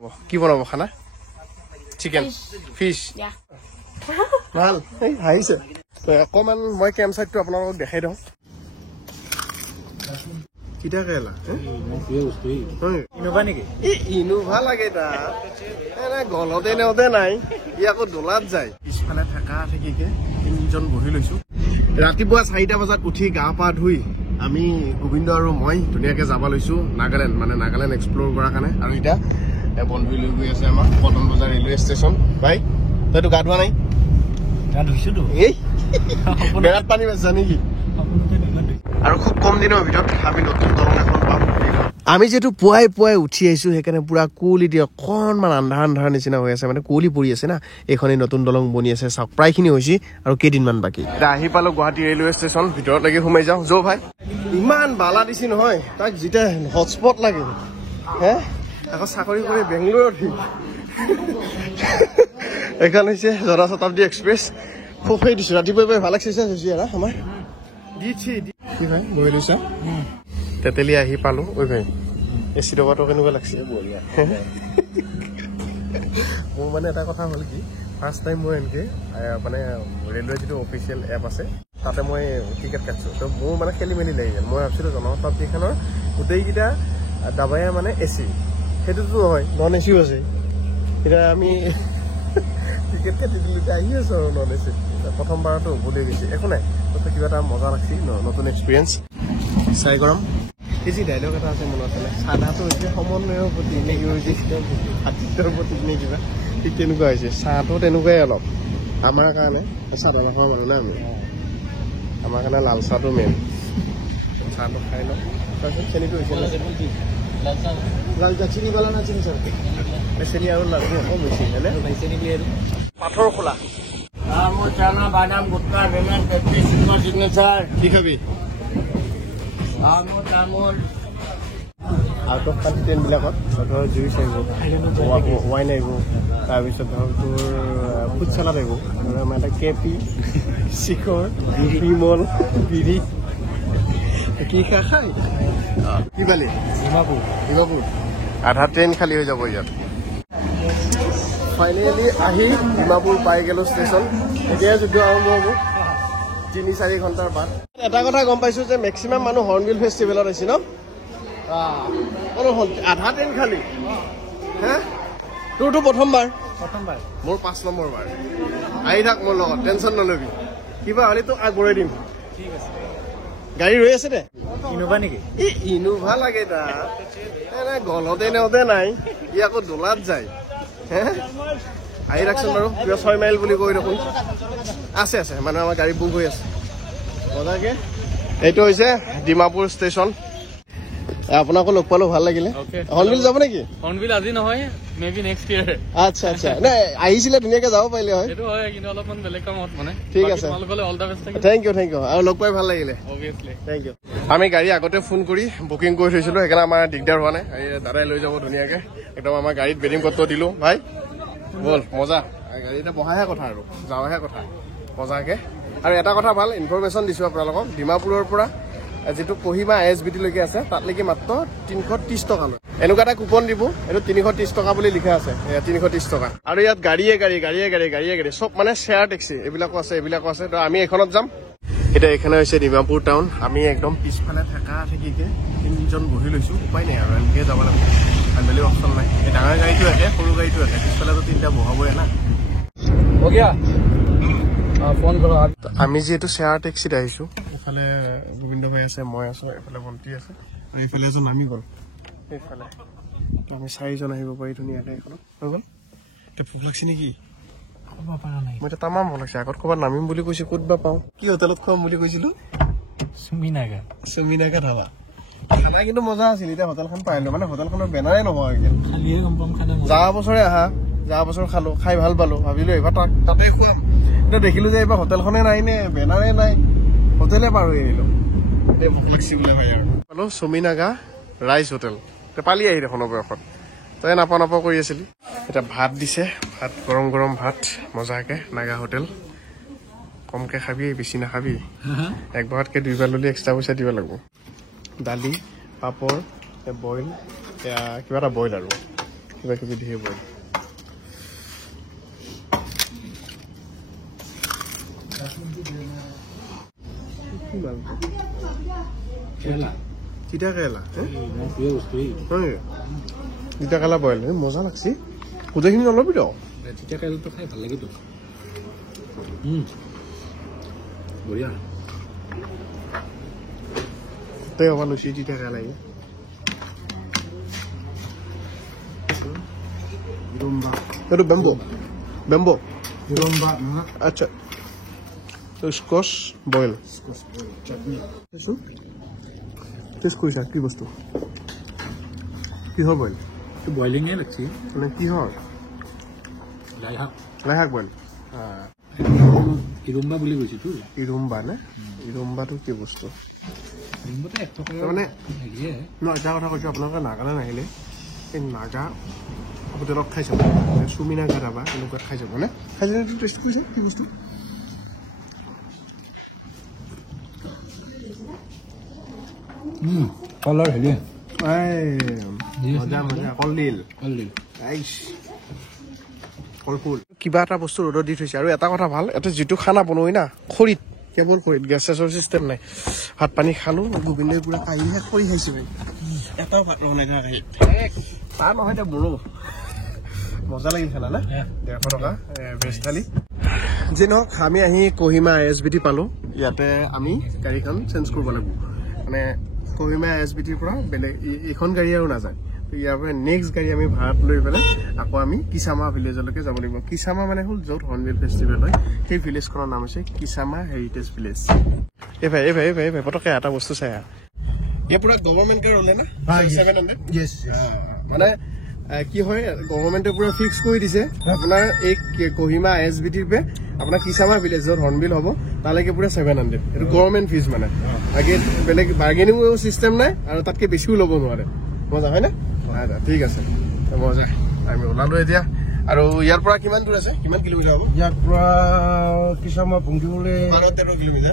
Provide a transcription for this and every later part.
কি বনাব খানা? চিকেন ফিশ ভাল হাঁহিছে। অকণমান মই কেম্প চাইডটো আপোনালোকক দেখাই দিওঁ। কিটা কেৰেলা ইনোভা নেকি? ইনোভা লাগে তাত গলতে নেওতে নাই, ই আকৌ দোলাত যায়। পিছফালে থাকা থাকিকে তিনিজন বহি লৈছো। ৰাতিপুৱা 4টা বজাত উঠি গা পা ধুই আমি গোবিন্দ আৰু মই ধুনীয়াকে যাব লৈছো নাগালেণ্ড, মানে নাগালেণ্ড এক্সপ্ল'ৰ কৰাৰ কাৰণে। আৰু এতিয়া বন্ধু লৈ গৈ আছে আমাৰ কটন বজাৰ ৰেলৱে ষ্টেচন। ভাই তইতো গা ধোৱা নাই? গা ধুইছোতো। এই বেৰাত পানী বাজছা নেকি? আৰু খুব কম দিনৰ ভিতৰত আমি নতুন দলং এখন পাম। আমি যিহেতু পুৱাই পুৱাই উঠি আহিছো, সেইকাৰণে পুৰা কুঁৱলী দিয়ে অকণমান আন্ধাৰ আন্ধাৰ নিচিনা হৈ আছে, মানে কুঁৱলী পৰি আছে না। এইখনেই নতুন দলং বনি আছে, চাওক প্ৰায়খিনি হৈছে আৰু কেইদিনমান বাকী। এতিয়া আহি পালো গুৱাহাটী ৰেলৱে ষ্টেচন, ভিতৰলৈকে সোমাই যাওঁ। যৌ ভাই ইমান বালা দিছি নহয়, তাক যেতিয়া হটস্পট লাগে হে আকৌ চাকৰি কৰি বেংগলোৰত এইখন হৈছে জনশতাব্দী এক্সপ্ৰেছ। খুবেই দিছো ৰাতিপুৱাই ভাল এক্সাৰচাইজ হৈছে আৰু আমাৰ কি ভাই গৈ লৈছা তেতেলি আহি পালো। ঐ ভাই এচি দবাটো কেনেকুৱা লাগছে? বঢ়িয়া। মোৰ মানে এটা কথা হ'ল কি, ফাৰ্ষ্ট টাইম মই এনেকৈ মানে ৰেলৱে যিটো অফিচিয়েল এপ আছে তাতে মই টিকেট কাটিছোঁ। তো মোৰ মানে খেলি মেলি লাগি গ'ল। মই ভাবিছিলোঁ জনশতাব্দীখনৰ গোটেইকেইটা দাবায়ে মানে এচি, সেইটোতো নহয়, নন এচিও আছে। এতিয়া আমি টিকেট কাটি দিলোঁ, এতিয়া আহি আছোঁ আৰু নন এচি। প্ৰথমবাৰতো ভুলি গৈছে, একো নাই, তথাপি কিবা এটা মজা লাগছি, নতুন এক্সপিৰিয়েঞ্চ। চাই গৰম এই যি ডাইলগ এটা আছে মনত আছে, চাধাটো হৈছে সমন্বয়ৰ প্ৰতি নে কি হৈছে, ভাতৃত্বৰ প্ৰতি নে কিবা, ঠিক তেনেকুৱা হৈছে। চাহটো তেনেকুৱাই অলপ আমাৰ কাৰণে, চাদা নোখোৱা মানুহ না আমি, আমাৰ কাৰণে লাল চাহটো মেইন। চাহটো খাই লওঁ, তাৰপিছত চেনিটো হৈছে লাল চাহ চিনি গলা না চিনি চাহ চেনি আৰু লাল আকৌ বেছি হয়নে? পাথৰ খোলা চানা বাদাম গুটকা বেমান পেপচি সুপাৰ সিগনেচাৰ। কি খাবি? তামোল আউট অফ কাণ্ট্ৰিবিলাকত ধৰ জুইচ আহিব, ৱাইন আহিব, তাৰপিছত ধৰক তোৰ ফুড চালাড আহিব, আমাৰ এটা কেপি, শিখৰ, বিমল, বিৰি কি খাই কি পালি? ডিমাপুৰ আধা ট্ৰেইন খালী হৈ যাব ইয়াত। ফাইনেলি আহি ডিমাপুৰ পাই গ'লো ষ্টেচন। এতিয়াই যুদ্ধ আৰম্ভ হ'ব 3-4 ঘণ্টাৰ বাদ। এটা কথা গম পাইছোঁ যে মেক্সিমাম মানুহ হৰ্ণবিল ফেষ্টিভেলত আহিছে ন? আধা ট্ৰেইন খালী হে? তোৰতো প্ৰথমবাৰ? মোৰ 5 নম্বৰ বাৰ। আহি থাক মোৰ লগত, টেনশ্যন নলবি, কিবা হ'লে তোক আগবঢ়াই দিম। ঠিক আছে। গাড়ী ৰৈ আছে দে। ইনোভা নেকি? ইনোভা লাগে তাত গলতে নেওতে নাই, ই আকৌ দোলাত যায়। হে আহি ৰাখচোন বাৰু, কিবা 6 মাইল বুলি কৈ দেখোন। আছে মানে আমাৰ গাড়ী বুক হৈ আছে মজাকে। এইটো হৈছে ডিমাপুৰ ষ্টেচন। আপোনাকো লগ পালো, ভাল লাগিলে। হৰ্ণবিল যাব নেকি? হৰ্ণবিল আজি নহয়, মে বি নেক্সট ইয়াৰ। আচ্ছা নাই আহিছিলে ধুনীয়াকে যাব পাৰিলে হয়। সেইটো হয়, কিন্তু অলপমান বেলেগ কামত মানে। ঠিক আছে, থেংক ইউ আৰু লগ পাই ভাল লাগিলে। Obviously thank you. আমি গাড়ী আগতে ফোন কৰি বুকিং কৰি থৈছিলো, সেইকাৰণে আমাৰ দিগদাৰ হোৱা নাই। দাদাই লৈ যাব ধুনীয়াকে, একদম আমাৰ গাড়ীত বেডিং পত্ৰ দিলো। ভাই বল মজা, গাড়ী এটা বহাহে কথা আৰু যাৱাহে কথা মজাকে। আৰু এটা কথা ভাল ইনফৰমেশ্যন দিছোঁ আপোনালোকক, ডিমাপুৰৰ পৰা যিটো কহিমা ISBT লৈকে আছে তাতলৈকে মাত্ৰ 330 টকা লয়। এনেকুৱা এটা কুপন দিব, এইটো 330 টকা বুলি লিখা আছে, 330 টকা। আৰু ইয়াত গাড়ীয়ে গাড়ী চব মানে শ্বেয়াৰ টেক্সি এইবিলাকো আছে। তো আমি এইখনত যাম। এতিয়া এইখানে হৈছে ডিমাপুৰ টাউন। আমি একদম পিছফালে থাকা থাকিকে 3জন বহি লৈছোঁ, উপায় নাই আৰু এনেকৈ যাব লাগিব, বেলেগ অপশ্যন নাই। এই ডাঙৰ গাড়ীটো আছে, সৰু গাড়ীটো আছে, পিছফালেতো 3টা বহাবই না। আমি যিহেতু শ্বেয়াৰ টেক্সিত আহিছোঁ, এইফালে গোবিন্দ ভাই আছে, মই আছো, এইফালে ভণ্টি আছে, আৰু এইফালে এজন নামি গ'ল। এইফালে আমি 4জন আহিব পাৰি ধুনীয়াকৈ এইখনত হৈ গ'ল। এতিয়া ভোক লাগছে নেকি? মই এতিয়া তামাম ভোক লাগছে। আগত ক'ৰবাত নামিম বুলি কৈছে, ক'ত বা পাওঁ, কি হোটেলত খুৱাম বুলি কৈছিলো? চুমিনাগা ধাবা। খানা কিন্তু মজা আছিল। এতিয়া হোটেলখন পাইলো, মানে হোটেলখনৰ বেনাৰে নহয় যোৱা বছৰে আহা, যোৱা বছৰ খালো, খাই ভাল পালো, ভাবিলো এইবাৰ তাতে খুৱাম। এতিয়া দেখিলো যে এইবাৰ হোটেলখনে নাই নে বেনাৰে নাই, হোটেলে পাৰ হৈ আহিলো। এতিয়া ভোক লাগছি বোলে ভাই আৰু পালো চুমিনাগা ৰাইচ হোটেল। পালি আহি দেখোন বয়সত, তই নাপাওঁ কৰি আছিলি। এতিয়া ভাত দিছে, ভাত গৰম ভাত মজাকে, নাগা হোটেল। কমকে খাবি, বেছি নাখাবি, একবাৰতকৈ 2বাৰ ল'লে এক্সট্ৰা পইচা দিব লাগিব। দালি, পাপৰ, বইল, কিবা এটা বইল আৰু কিবা কিবি ধেৰ বইল তিতা কেৰেলা তিতা কেৰেলা বইল মজা লাগছে গোটেইখিনি নলবি ৰ তিতা কেৰেলাটো খাই ভাল লাগেতো বঢ়িয়া তাই অকমান লৈছে তিতা কেৰেলা এইটো বেম্বো বেম্বো আচ্ছা স্কচ বইল টেষ্ট কৰিছা কি বস্তু কিহৰ বইল বইলিঙে লাগছে মানে কিহৰ লাই শাক লাইশাক বইল ইৰুম্বা বুলি কৈছেতো ইৰুম্বা নে ইৰুম্বাটো কি বস্তু ইৰুম্বাটো 1 টকা মানে হেৰিয়ে এটা কথা কৈছোঁ আপোনালোকে নাগালেণ্ড আহিলে এই নাগা হোটেলত খাই চাব চুমি নাগা ধাবা এনেকুৱা খাই যাব নে খাই চাব টেষ্ট কৰিছে কি বস্তু কলৰ হেৰি মজা মজা কলডিল কলফুল কিবা এটা বস্তু ৰ'দত দি থৈছে আৰু এটা কথা ভাল এটা যিটো খানা বনোৱাই না খৰিত কেৱল খৰিত গেছ চেছৰ চিষ্টেম নাই ভাত পানী খালোঁ গোবিন্দই পুৰা কাহিহে খৰি খাইছে ভাই এটাও ভাত ৰঙাই তাৰ নহয় এতিয়া মোৰো মজা লাগিল খানা না 150 টকা ভেজ থালি যি নহওক আমি আহি কহিমা ISBT পালোঁ ইয়াতে আমি গাড়ীখন চেঞ্জ কৰিব লাগিব মানে কহিমা ISBTৰ পৰা বেলেগ এইখন গাড়ী আৰু নাযায় ইয়াৰ পৰা নেক্সট গাড়ী আমি ভাড়াত লৈ পেলাই আকৌ আমি কিসামা ভিলেজলৈকে যাব লাগিব কিসামা মানে হ'ল য'ত হৰ্ণবিল ফেষ্টিভেল হয় সেই ভিলেজখনৰ নাম হৈছে কিসামা হেৰিটেজ ভিলেজ এই ভাই পটককৈ এটা বস্তু চাই ইয়াৰ পুৰা গভৰ্ণমেণ্টে ৰ'লে না 700 মানে কি হয় গভৰ্ণমেণ্টে পুৰা ফিক্স কৰি দিছে আপোনাৰ এই কহিমা ISBTৰ পৰা আপোনাৰ কিসামা ভিলেজ য'ত হৰ্ণবিল হ'ব তালৈকে পুৰা 700 এইটো গভৰ্ণমেণ্ট ফিজ মানে আগে বেলেগ বাৰ্গেনিঙো চিষ্টেম নাই আৰু তাতকৈ বেছিও ল'ব নোৱাৰে মজা হয় না ঠিক আছে মজা আমি ওলালো এতিয়া আৰু ইয়াৰ পৰা কিমান দূৰ আছে কিমান কিলোমিটাৰ হ'ব ইয়াৰ পৰা কিসামা পৌঁছিবলৈ 12-13 kilometre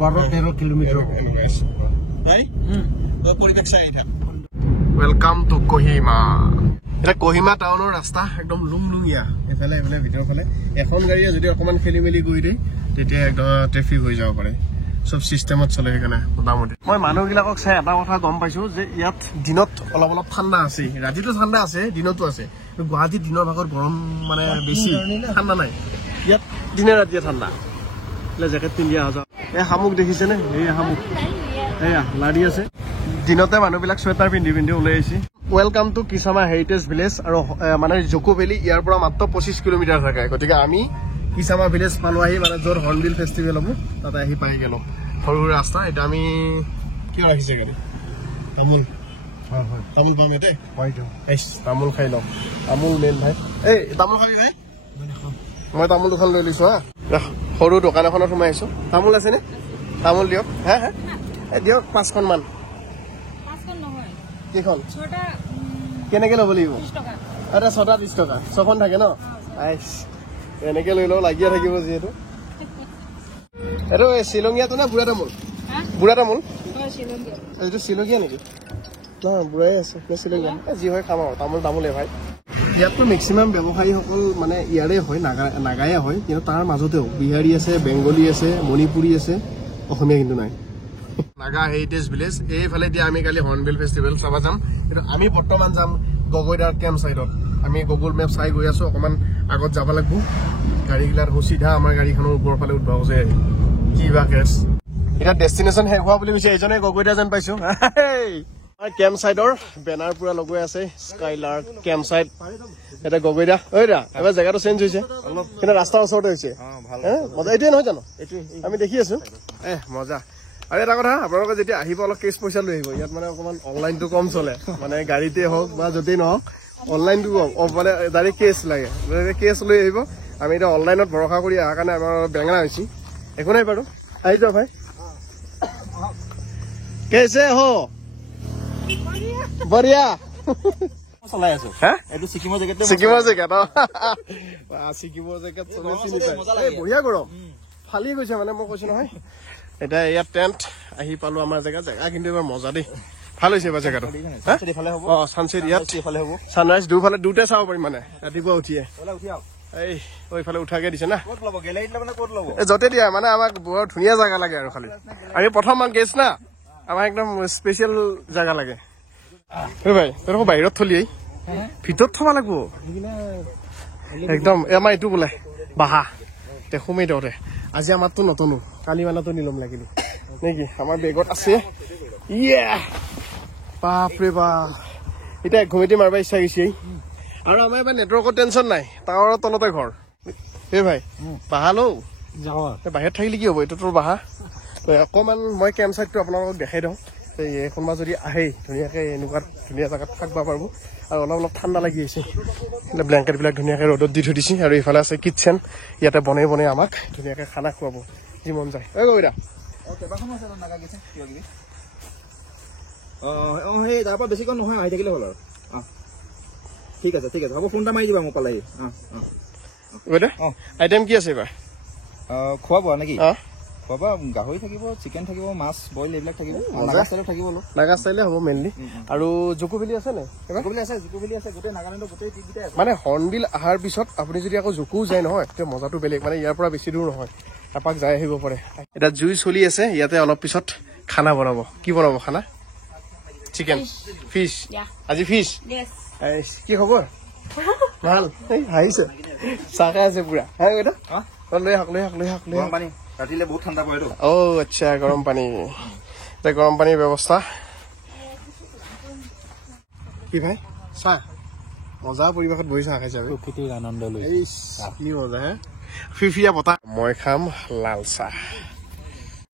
12-13 kilometre welcome to Kohima এটা কহিমা টাউনৰ ৰাস্তা একদম লুংলুঙীয়া এফালে এফালে ভিতৰৰ ফালে এখন গাড়ীয়ে যদি অকণমান খেলি মেলি কৰি দিয়ে তেতিয়া একদম ট্ৰেফিক হৈ যাব পাৰে সব চিষ্টেমত চলে সেইকাৰণে মোটামুটি মই মানুহবিলাকক চাই এটা কথা গম পাইছোঁ যে ইয়াত দিনত অলপ অলপ ঠাণ্ডা আছে ৰাতিটো ঠাণ্ডা আছে দিনতো আছে গুৱাহাটীত দিনৰ ভাগত গৰম মানে বেছি ঠাণ্ডা নাই ইয়াত দিনে ৰাতিয়ে ঠাণ্ডা એટલે জেকেট পিন্ধি অহা যাওঁ এই শামুক দেখিছেনে এই শামুক এয়া লাৰি আছে দিনতে মানুহবিলাক চুৱেটাৰ পিন্ধি পিন্ধি ওলাই আহিছে welcome to Kisama heritage village আৰু মানে জকো ভেলী ইয়াৰ পৰা মাত্ৰ 25 কিলোমিটাৰ থাকে গতিকে আমি কিসামা ভিলেজ পালোঁ আহি মানে য'ত হৰ্ণবিল ফেষ্টিভেল হ'ব তাতে আহি পাই গ'লোঁ সৰু সৰু ৰাস্তা এতিয়া আমি কিয় ৰাখিছে গাড়ী তামোল তামোল পাম ইয়াতে তামোল খাই লওঁ তামোল মেইন ভাই এই তামোল খাবি ভাই মই তামোল দুখন লৈ লৈছোঁ হা সৰু দোকান এখনত সোমাই আহিছোঁ তামোল আছেনে তামোল দিয়ক হা হা দিয়ক 5খন মান কেইখন কেনেকৈ ল'ব লাগিব আৰে 6টা 30 টকা 6খন থাকে ন এনেকৈ লৈ লওঁ লাগিয়ে থাকিব যিহেতু এইটো শ্বিলঙীয়াটো নে বুঢ়া তামোল বুঢ়া তামোল এইটো শ্বিলঙীয়া নেকি নহয় বুঢ়াই আছে শ্বিলঙীয়া যি হয় খাম আৰু তামোল তামোলে ভাই ইয়াততো মেক্সিমাম ব্যৱসায়ীসকল মানে ইয়াৰে হয় নাগায়ে হয় কিন্তু তাৰ মাজতেও বিহাৰী আছে বেংগলী আছে মণিপুৰী আছে অসমীয়া কিন্তু নাই নাগা হেৰিটেজ ভিলেজ এইফালে দিয়া আমি কালি হৰ্ণবিল ফেষ্টিভেল চাব যাম কিন্তু আমি বৰ্তমান যাম গগৈদাৰ কেম্প চাইডত আমি গুগল মেপ চাই গৈ আছোঁ অকণমান আগত যাব লাগিব গাড়ীগিলাক চিধা আমাৰ গাড়ীখনৰ ওপৰৰ ফালে উদ্ভৱ হৈছে কি বা কেছ এতিয়া ডেষ্টিনেশ্যন শেষ হোৱা বুলি কৈছে এইজনে গগৈদা যেন পাইছোঁ কেম্প চাইডৰ বেনাৰ পুৰা লগাই আছে স্কাইলাৰ্ক কেম্প চাইড এটা গগৈদা ঐ দা এবাৰ জেগাটো চেঞ্জ হৈছে কিন্তু ৰাস্তাৰ ওচৰতে হৈছে মজা এইটোৱে নহয় জানো আমি দেখি আছোঁ মজা আৰু এটা কথা আপোনালোকে যেতিয়া আহিব অলপ কেছ পইচা লৈ আহিব ইয়াত মানে অকণমান অনলাইনটো কম চলে মানে গাড়ীতে হওক বা য'তেই নহওক অনলাইনটো কম মানে ডাইৰেক্ট কেছ লাগে কেছ লৈ আহিব আমি এতিয়া অনলাইনত ভৰসা কৰি অহাৰ কাৰণে আমাৰ অলপ বেঙেনা হৈছি একো নাই বাৰু আহি যাওঁ ভাই কেছে হ বঢ়িয়া চলাই আছো এইটো ছিকিমৰ জেকেট ছিকিমৰ জেকেট ছিকিমৰ জেকেট চবে চিনি পায় বঢ়িয়া গৰম ফালি গৈছে মানে মই কৈছোঁ নহয় এতিয়া ইয়াত টেণ্ট আহি পালোঁ আমাৰ জেগা কিন্তু এবাৰ মজা দেই ভাল হৈছে এইবাৰ জেগাটো অ ছানছেট ইয়াত ছানৰাইজ দুয়োফালে চাব পাৰিম মানে ৰাতিপুৱা উঠিয়ে এই এইফালে উঠাকে দিছে না য'তে দিয়া মানে আমাক বৰ ধুনীয়া জেগা লাগে আৰু খালি আমি প্ৰথম গেষ্ট না আমাক একদম স্পেচিয়েল জেগা লাগে ভাই তই বাহিৰত থলিয়েই ভিতৰত থব লাগিব একদম আমাৰ এইটো বোলে বাহা সোমেই দৰে আজি আমাৰতো নতনো কালি মানেতো নিলম লাগিলো নেকি আমাৰ বেগত আছে বাপৰে বাপ এতিয়া ঘুমেটি মাৰিব ইচ্ছা গৈছে আৰু আমাৰ এইবাৰ নেটৱৰ্কৰ টেনশ্যন নাই টাৱাৰৰ তলতে ঘৰ এই ভাই বাহা লও বাহিৰত থাকিলে কি হ'ব এইটো তোৰ বাহা অকণমান মই কেম্প চাইডটো আপোনালোকক দেখাই দিওঁ কোনোবা যদি আহে ধুনীয়াকৈ এনেকুৱা ধুনীয়া জেগাত থাকিব পাৰিব আৰু অলপ ঠাণ্ডা লাগি আহিছে ব্লেংকেটবিলাক ধুনীয়াকৈ ৰ'দত দি থৈ দিছে আৰু এইফালে আছে কিটচেন ইয়াতে বনাই আমাক ধুনীয়াকৈ খানা খুৱাব যি মন যায় ঐ কবিতা সেই তাৰ পৰা বেছিকৈ নহয় আহি থাকিলে হ'ল আৰু ঠিক আছে হ'ব ফোন এটা মাৰি দিবা মোক পালেহি কবিতা আইটেম কি আছে এইবাৰ খোৱা বোৱা নেকি খোৱা বোৱা গাহৰি থাকিব চিকেন থাকিব মাছ বইল এইবিলাক থাকিব নাগা ষ্টাইলত থাকিব নাগা ষ্টাইলে হ'ব মেইনলি আৰু জুকুভেলি আছে নে জুকুভেলি আছে গোটেই নাগালেণ্ডৰ গোটেই টিকেটে আছে মানে হৰ্ণবিল অহাৰ পিছত আপুনি যদি আকৌ জুকুও যায় নহয় তেতিয়া মজাটো বেলেগ মানে ইয়াৰ পৰা বেছি দূৰ নহয় এপাক যাই আহিব পাৰে এতিয়া জুই চলি আছে ইয়াতে অলপ পিছত খানা বনাব কি বনাব খানা চিকেন ফিছ আজি ফিছ কি খবৰ ভাল আহিছে চাহ খাই আছে পুৰা লৈ আহক ৰাতিলে বহুত ঠাণ্ডা পৰে আচ্ছা গৰম পানী গৰম পানীৰ ব্যৱস্থা কি ভাই চাহ মজা পৰিৱেশত বহি চাহ খাইছে প্ৰকৃতিৰ আনন্দ লৈ কি মজা হে ফিফিয়া বতাহ মই খাম লাল চাহ